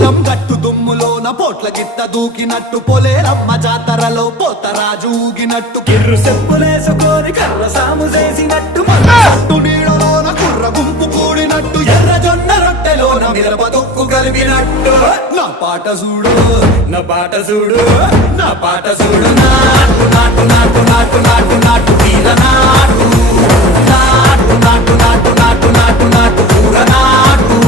పొలం గట్టు దుమ్ములోన పోట్ల గిత్త దూకినట్టు పొలేరమ్మ జాతరలో పోతరాజు ఊగినట్టు కిర్రు చెప్పులేసుకొని కర్ర సాము చేసినట్టు మట్టు నీడలోన కుర్ర గుంపు కూడినట్టు ఎర్ర జొన్న రొట్టెలోన మిరప తొక్కు కలిపినట్టు నా పాట చూడు నా పాట చూడు నా పాట చూడు నాటు నాటు నాటు నాటు నాటు నాటు తీర నాటు నాటు నాటు నాటు నాటు నాటు నాటు ఊర నాటు